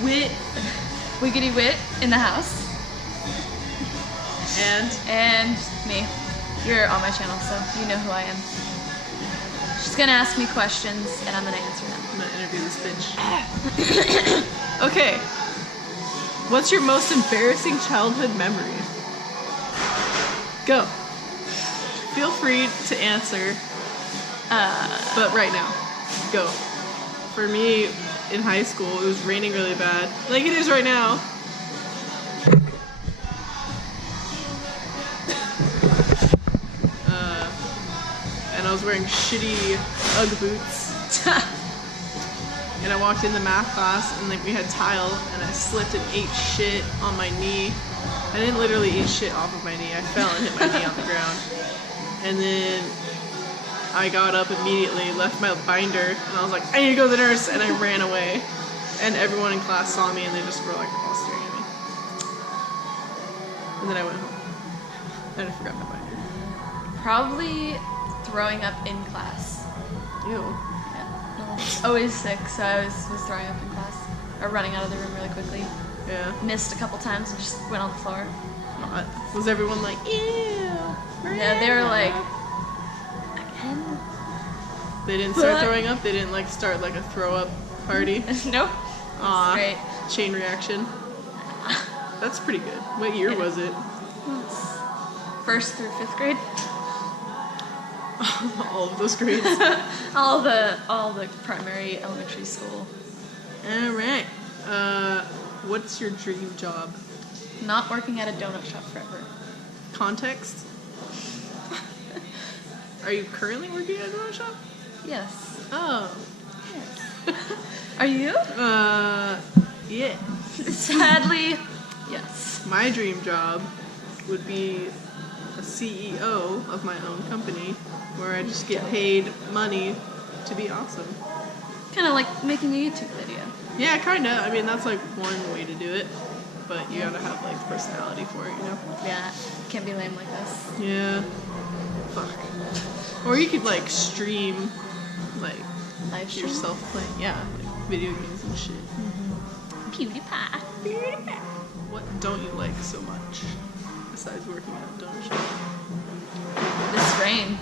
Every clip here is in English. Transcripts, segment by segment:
Wiggity Wit in the house. And me. You're on my channel, so you know who I am. She's gonna ask me questions, and I'm gonna answer them. I'm gonna interview this bitch. Okay. What's your most embarrassing childhood memory? Go. Feel free to answer. But right now, go. For me, in high school, it was raining really bad, like it is right now. And I was wearing shitty Ugg boots. And I walked in the math class, and like we had tile, and I slipped and ate shit on my knee. I didn't literally eat shit off of my knee. I fell and hit my knee on the ground. And then I got up immediately, left my binder, and I was like, I need to go to the nurse, and I ran away. And everyone in class saw me, and they just were like all staring at me. And then I went home. And I forgot my binder. Probably throwing up in class. Ew. Yeah. Always sick, so I was throwing up in class. Or running out of the room really quickly. Yeah. Missed a couple times and just went on the floor. Not. Was everyone like, ew? No, they were like, again? They didn't start throwing up? They didn't like start like a throw up party? Nope. Aw. Great. Chain reaction. That's pretty good. What year was it? 1st through 5th grade. All of those grades. all the primary elementary school. Alright. What's your dream job? Not working at a donut shop forever. Context? Are you currently working at a donut shop? Yes. Oh. Yes. Are you? Yeah. Sadly, yes. My dream job would be a CEO of my own company where I just get paid money to be awesome. Kind of like making a YouTube video. Yeah, kinda. I mean, that's like one way to do it, but you gotta have like personality for it, you know? Yeah, can't be lame like this. Yeah. Fuck. Or you could like stream like Live stream? yourself playing, yeah, like video games and shit. PewDiePie. What don't you like so much besides working at a donut shop? This rain.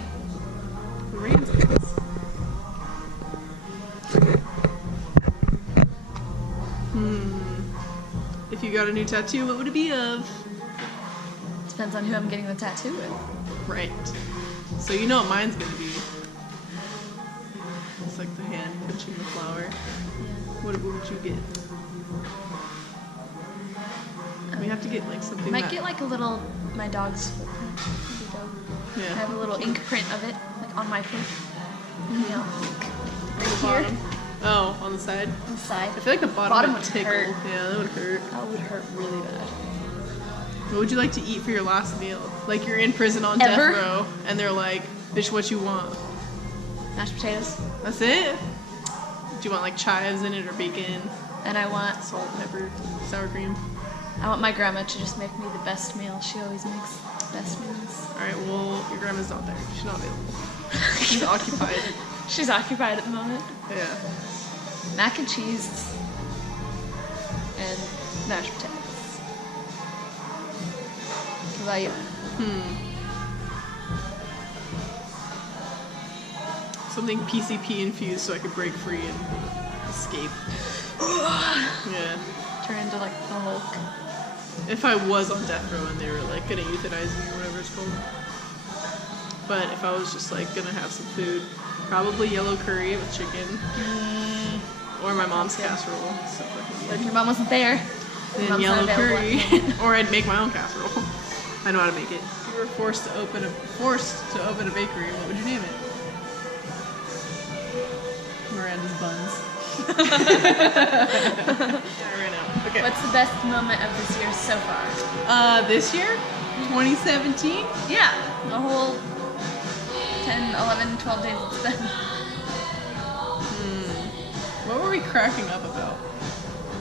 The rain's nice. If you got a new tattoo, what would it be of? Depends on who I'm getting the tattoo with. Right. So you know what mine's gonna be. It's like the hand pinching the flower. Yeah. What would you get? We have to get like something. Might get like a little, my dog's footprint. That'd be dope. Yeah. I have a little ink print of it, like on my face. Yeah. Right here. Oh, on the side? On the side. I feel like the bottom would would tickle. hurt. Yeah, that would hurt. That would hurt really bad. What would you like to eat for your last meal? Like you're in prison on Ever? death row, and they're like, bitch, what you want? Mashed potatoes. That's it? Do you want like chives in it or bacon, And I want sour cream? I want my grandma to just make me the best meal. She always makes the best meals. Alright, well, your grandma's not there. She's not available. She's occupied. She's occupied at the moment. Yeah. Mac and cheese and mashed potatoes. What about you? Something PCP infused so I could break free and escape. Yeah. Turn into like the Hulk. If I was on death row and they were like gonna euthanize me or whatever it's called. But if I was just like gonna have some food, probably yellow curry with chicken. Or my mom's casserole. So fucking But if good. your mom wasn't there, Then mom's yellow not available curry. at the moment. Or I'd make my own casserole. I know how to make it. If you were forced to open a bakery, what would you name it? Miranda's buns. I ran out. Okay. What's the best moment of this year so far? This year? 2017? Yeah, the whole 10, 11, 12 days it's been. What were we cracking up about?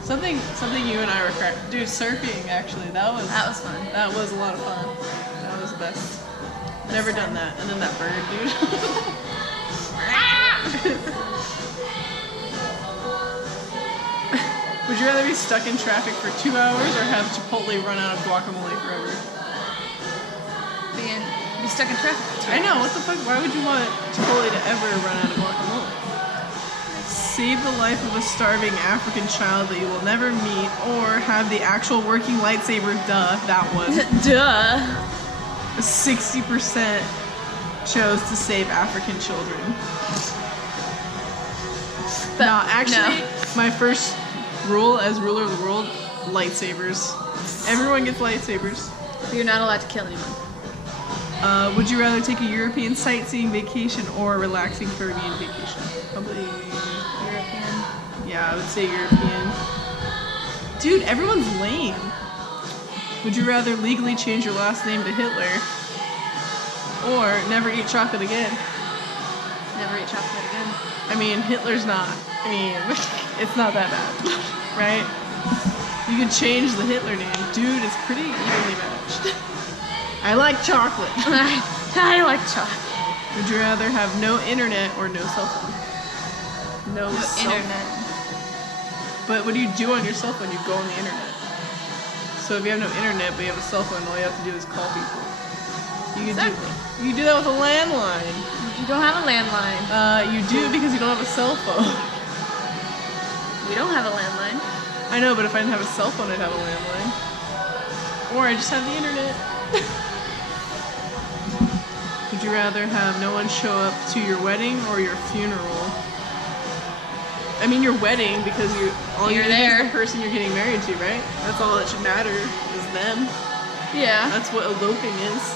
Something you and I were cracking. Dude, surfing actually. That was fun. That was a lot of fun. That was the best. Never done that. And then that bird, dude. Would you rather be stuck in traffic for 2 hours or have Chipotle run out of guacamole forever? Be stuck in traffic. I know, what the fuck? Why would you want Chipotle to ever run out of guacamole? Save the life of a starving African child that you will never meet, or have the actual working lightsaber, that one. Duh. 60% chose to save African children. But, No, actually, no. my first rule as ruler of the world, lightsabers. Everyone gets lightsabers. You're not allowed to kill anyone. Would you rather take a European sightseeing vacation or a relaxing Caribbean vacation? Probably European. Yeah, I would say European. Dude, everyone's lame. Would you rather legally change your last name to Hitler or never eat chocolate again? Never eat chocolate again. I mean, Hitler's not. I mean, it's not that bad, right? You can change the Hitler name. Dude, it's pretty evenly matched. I like chocolate. I like chocolate. Would you rather have no internet or no cell phone? No cell internet. But what do you do on your cell phone? You go on the internet. So if you have no internet but you have a cell phone, all you have to do is call people. You can do that with a landline. You don't have a landline. You do because you don't have a cell phone. We don't have a landline. I know, but if I didn't have a cell phone, I'd have a landline. Or I just have the internet. Would you rather have no one show up to your wedding or your funeral? I mean your wedding, because you're there. Is the person you're getting married to, right? That's all that should matter is them. Yeah. That's what eloping is.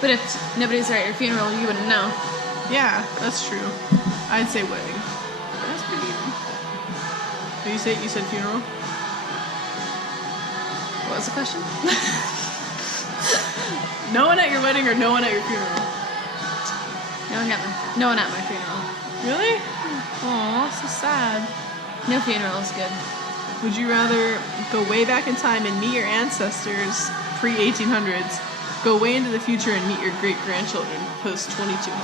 But if nobody's there at your funeral, you wouldn't know. Yeah, that's true. I'd say wedding. That's pretty even. What you said funeral? What was the question? No one at your wedding or no one at your funeral? No one at my funeral. Really? Aw, so sad. No funeral is good. Would you rather go way back in time and meet your ancestors pre-1800s, go way into the future and meet your great-grandchildren post-2200?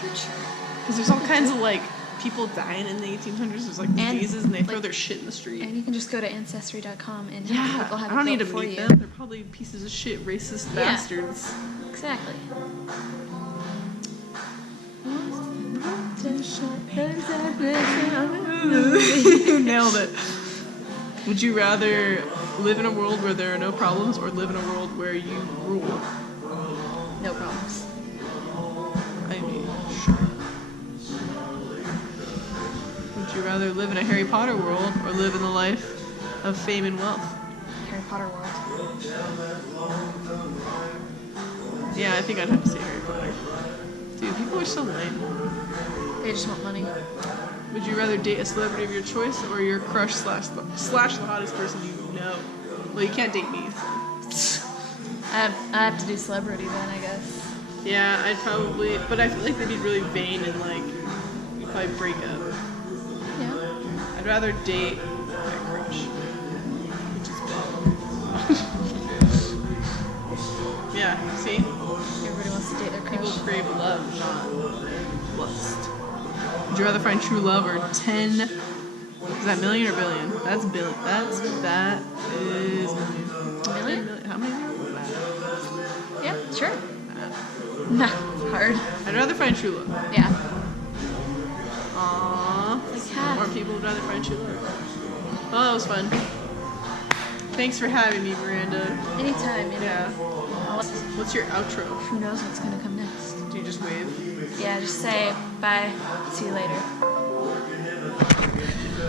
Future. Because there's all kinds of, like, people dying in the 1800s. There's, like, diseases and they throw their shit in the street. And you can just go to Ancestry.com and yeah, have people have I don't it need to built for meet you. them. They're probably pieces of shit, racist bastards. Exactly. You nailed it. Would you rather live in a world where there are no problems or live in a world where you rule? No problems. I mean, sure. Would you rather live in a Harry Potter world or live in the life of fame and wealth? Harry Potter world. Yeah, I think I'd have to say Harry Potter. Dude, people are so lame. They just want money. Would you rather date a celebrity of your choice or your crush slash the hottest person you know? Well, you can't date me. So. I have to do celebrity then, I guess. Yeah, I'd probably, but I feel like they'd be really vain and like we'd probably break up. Yeah. I'd rather date my crush, which is bad. Yeah, see? Everybody wants to date their People crush. crave love, not lust. Would you rather find true love or 10? Is that million or billion? That's billion. That is million. Million? How many? Yeah, sure. Nah, hard. I'd rather find true love. Yeah. Aww. Like half. More people would rather find true love. Well, that was fun. Thanks for having me, Miranda. Anytime, you know. Yeah. What's your outro? Who knows what's gonna come next? Do you just wave? Yeah, just say bye. See you later.